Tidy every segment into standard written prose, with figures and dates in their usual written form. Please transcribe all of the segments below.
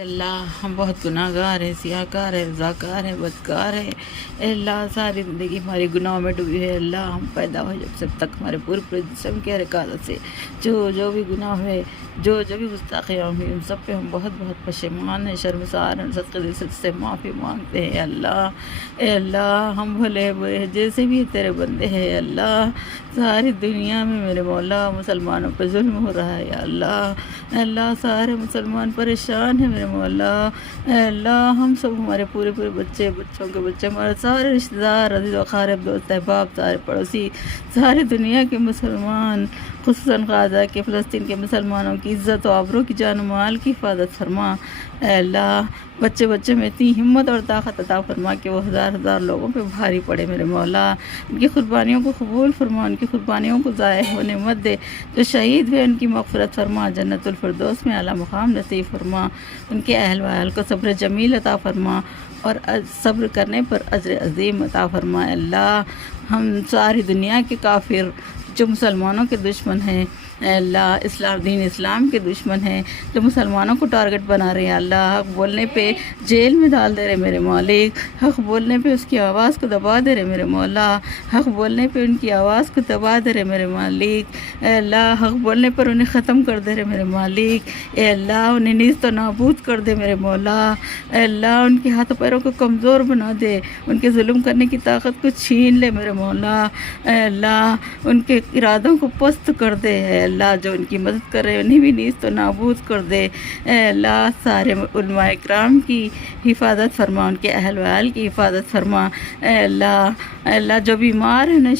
اللہ ہم بہت گناہ گار ہیں، سیاہ کار ہیں، رضاکار ہیں، بدکار ہیں۔ اے اللہ ساری زندگی ہماری گناہوں میں ڈوبی ہے۔ اللہ ہم پیدا ہوئے جب سے اب تک ہمارے پورے جسم کے حرکات سے جو بھی گناہ ہوئے، جو بھی گستاخیاں ہوئی، ان سب پہ ہم بہت پشیمان ہیں، شرمسار ہیں، صدقے دل سے معافی مانگتے ہیں۔ اے اللہ ہم بھلے برے جیسے بھی تیرے بندے ہیں۔ اے اللہ ساری دنیا میں میرے مولا مسلمانوں پہ ظلم ہو رہا ہے۔ یا اللہ، اے اللہ سارے مسلمان پریشان ہیں میرے مولا۔ اے اللہ ہم سب، ہمارے پورے بچوں کے بچے، ہمارے سارے رشتہ دار، عزیز و اقارب، دوست احباب، سارے پڑوسی، ساری دنیا کے مسلمان، خصوصاً غزہ کے، فلسطین کے مسلمانوں کی عزت و آبرو کی، جان و مال کی حفاظت فرما۔ اے اللہ بچے میں اتنی ہمت اور طاقت عطا فرما کہ وہ ہزار لوگوں پہ بھاری پڑے میرے مولا۔ ان کی قربانیوں کو قبول فرما، ان کی قربانیوں کو ضائع ہونے مت دے۔ جو شہید ہوئے ان کی مغفرت فرما، جنت الفردوس میں اعلیٰ مقام نصیب فرما۔ ان کے اہل وعیال کو صبر جمیل عطا فرما اور صبر کرنے پر اجر عظیم عطا فرما۔ اے اللہ ہم ساری دنیا کے کافر جو مسلمانوں کے دشمن ہیں، اے اللہ دین اسلام کے دشمن ہیں، جو مسلمانوں کو ٹارگٹ بنا رہے ہیں، اللہ حق بولنے پہ جیل میں ڈال دے رہے میرے مالک، حق بولنے پہ اس کی آواز کو دبا دے رہے میرے مولا، حق بولنے پہ ان کی آواز کو دبا دے رہے میرے مالک۔ اے اللہ حق بولنے پر انہیں ختم کر دے رہے میرے مالک۔ اے اللہ انہیں نیست و نابود کر دے میرے مولا۔ اے اللہ ان کے ہاتھ پیروں کو کمزور بنا دے، ان کے ظلم کرنے کی طاقت کو چھین لے میرے مولا۔ اے اللہ ان کے ارادوں کو پست کر دے۔ اے اللہ جو ان کی مدد کر رہے انہیں بھی نیست و نابود کر دے۔ اے اللہ سارے علماء اکرام کی حفاظت فرما، ان کے اہل وعیال کی حفاظت فرما۔ اے اللہ جو بیمار ہیں انہیں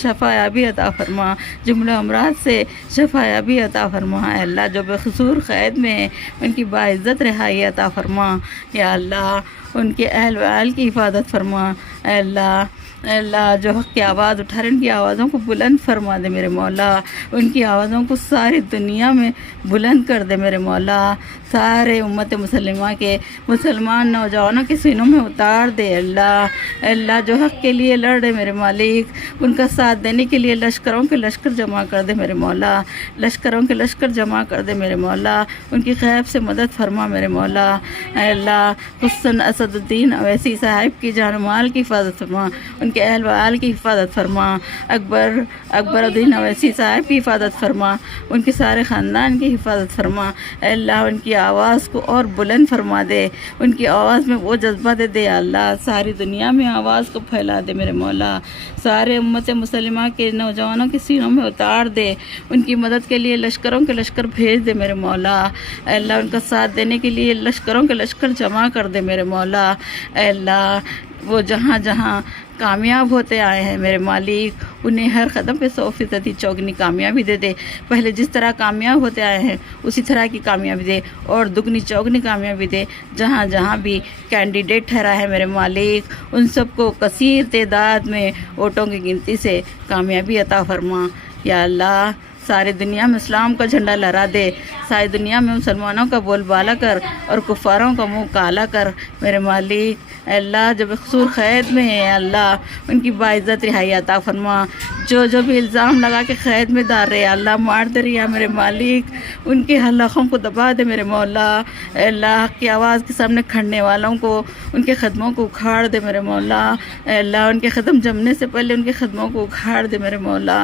شفایابی عطا فرما، جملہ امراض سے شفایابی عطا فرما۔ اے اللہ جو بے قصور قید میں ہیں ان کی باعزت رہائی عطا فرما۔ یا اللہ ان کے اہل وعیال کی حفاظت فرما۔ اے اللہ جو حق کی آواز اٹھا رہے ان کی آوازوں کو بلند فرما دے میرے مولا، ان کی آوازوں کو ساری دنیا میں بلند کر دے میرے مولا۔ سارے امت مسلمہ کے مسلمان نوجوانوں کے سینوں میں اتار دے۔ اللہ جو حق کے لیے لڑ رہے میرے مالک، ان کا ساتھ دینے کے لیے لشکروں کے لشکر جمع کر دے میرے مولا، لشکروں کے لشکر جمع کر دے میرے مولا، ان کی غیب سے مدد فرما میرے مولا۔ اے اللہ خصوصاً اسد الدین اویسی صاحب کی جان و مال کی حفاظت فرما، ان کے اہل وعیال کی حفاظت فرما۔ اکبر الدین اویسی صاحب کی حفاظت فرما، ان کے سارے خاندان کی حفاظت فرما۔ اے اللہ ان کی آواز کو اور بلند فرما دے، ان کی آواز میں وہ جذبہ دے۔ اللہ ساری دنیا میں آواز کو پھیلا دے میرے مولا، سارے امت مسلمہ کے نوجوانوں کے سینوں میں اتار دے، ان کی مدد کے لیے لشکروں کے لشکر بھیج دے میرے مولا۔ اے اللہ ان کا ساتھ دینے کے لیے لشکروں کے لشکر جمع کر دے میرے مولا۔ اے اللہ وہ جہاں کامیاب ہوتے آئے ہیں میرے مالک، انہیں ہر قدم پہ 100% چوگنی کامیابی دے۔ پہلے جس طرح کامیاب ہوتے آئے ہیں اسی طرح کی کامیابی دے، اور دگنی چوگنی کامیابی دے۔ جہاں بھی کینڈیڈیٹ ٹھہرا ہے میرے مالک، ان سب کو کثیر تعداد میں ووٹوں کی گنتی سے کامیابی عطا فرما۔ یا اللہ ساری دنیا میں اسلام کا جھنڈا لہرا دے، ساری دنیا میں مسلمانوں کا بول بالا کر اور کفاروں کا منہ کالا کر میرے مالک۔ اے اللہ جو بے قصور قید میں ہیں اللہ ان کی باعزت رہائی عطا فرما، جو بھی الزام لگا کے قید میں ڈال رہے اللہ مار دے رہی ہے میرے مالک، ان کے حلقوں کو دبا دے میرے مولا۔ اے اللہ حق کی آواز کے سامنے کھڑنے والوں کو، ان کے قدموں کو اکھاڑ دے میرے مولا۔ اے اللہ ان کے قدم جمنے سے پہلے ان کے قدموں کو اکھاڑ دے میرے مولا۔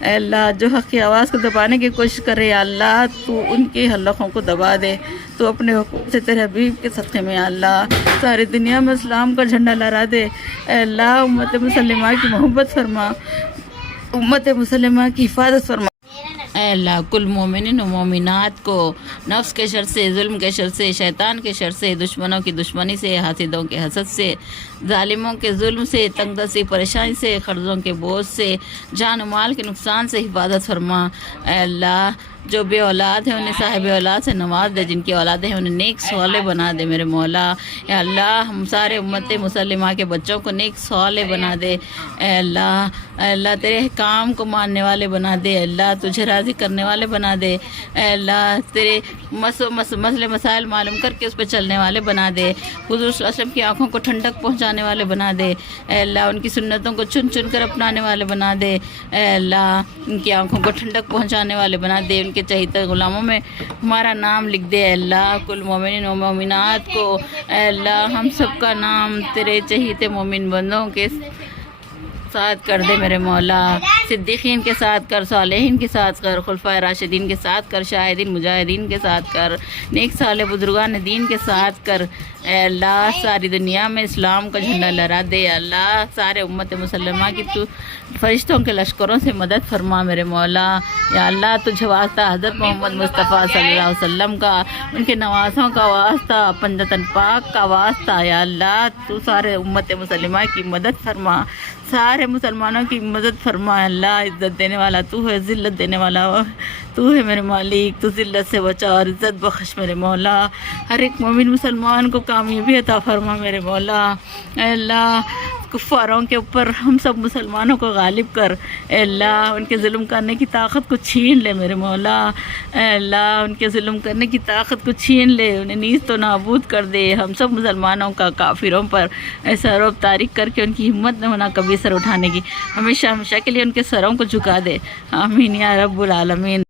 اے اللہ جو حق کی آواز کو دبانے کی کوشش کرے اللہ تو ان کے حلقوں کو دبا دے، تو اپنے حکم سے تیرے حبیب کے صدقے میں اللہ ساری دنیا میں اسلام کا جھنڈا لہرا دے۔ اے اللہ امت مسلمہ کی محبت فرما، امت مسلمہ کی حفاظت فرما۔ اے اللہ کل مومنین و مومنات کو نفس کے شر سے، ظلم کے شر سے، شیطان کے شر سے، دشمنوں کی دشمنی سے، حاسدوں کے حسد سے، ظالموں کے ظلم سے، تنگ دستی پریشانی سے، قرضوں کے بوجھ سے، جان و مال کے نقصان سے حفاظت فرما۔ اے اللہ جو بے اولاد ہیں انہیں صاحب اولاد سے نواز دے، جن کی اولادیں ہیں انہیں نیک صالح بنا دے میرے مولا۔ اے اللہ ہم سارے امت مسلمہ کے بچوں کو نیک صالح بنا دے۔ اے اللہ تیرے احکام کو ماننے والے بنا دے، اللہ تجھے راضی کرنے والے بنا دے۔ اے اللہ تیرے مسئلے مسائل معلوم کر کے اس پہ چلنے والے بنا دے۔ حضور صلی اللہ علیہ وسلم کی آنکھوں کو ٹھنڈک پہنچا پہنچانے والے بنا دے، اے اللہ ان کی سنتوں کو چن چن کر اپنانے والے بنا دے، اے اللہ ان کی آنکھوں کو ٹھنڈک پہنچانے والے بنا دے، ان کے چہیتے غلاموں میں ہمارا نام لکھ دے، اے اللہ کل مومنین و مومنات کو، اے اللہ ہم سب کا نام تیرے چہیتے مومن بندوں کے ساتھ کر دے میرے مولا، صدیقین کے ساتھ کر، صالحین کے ساتھ کر، خلفائے راشدین کے ساتھ کر، شاہدین مجاہدین کے ساتھ کر، نیک صالح بزرگان دین کے ساتھ کر، اے اللہ ساری دنیا میں اسلام کا جھنڈا لہرا دے، اے اللہ سارے امت مسلمہ کی تو فرشتوں کے لشکروں سے مدد فرما میرے مولا، یا اللہ تجھے واسطہ حضرت محمد مصطفیٰ صلی اللہ علیہ وسلم کا، ان کے نوازوں کا واسطہ، پنجتن پاک کا واسطہ، یا اللہ تو سارے امت مسلمہ کی مدد فرما، سارے مسلمانوں کی مدد فرما، اللہ عزت دینے والا تو ہے، ذلت دینے والا تو ہے میرے مالک، تو ذلت سے بچا اور عزت بخش میرے مولا، ہر ایک مومن مسلمان کو کامیابی عطا فرما میرے مولا، اے اللہ کفاروں کے اوپر ہم سب مسلمانوں کو غالب کر، اے اللہ ان کے ظلم کرنے کی طاقت کو چھین لے میرے مولا، اے اللہ ان کے ظلم کرنے کی طاقت کو چھین لے، انہیں نیست و نابود کر دے، ہم سب مسلمانوں کا کافروں پر ایسا روب تاریک کر کے ان کی ہمت نہ ہونا کبھی سر اٹھانے کی، ہمیشہ ہمیشہ کے لیے ان کے سروں کو جھکا دے، آمین یا رب العالمین۔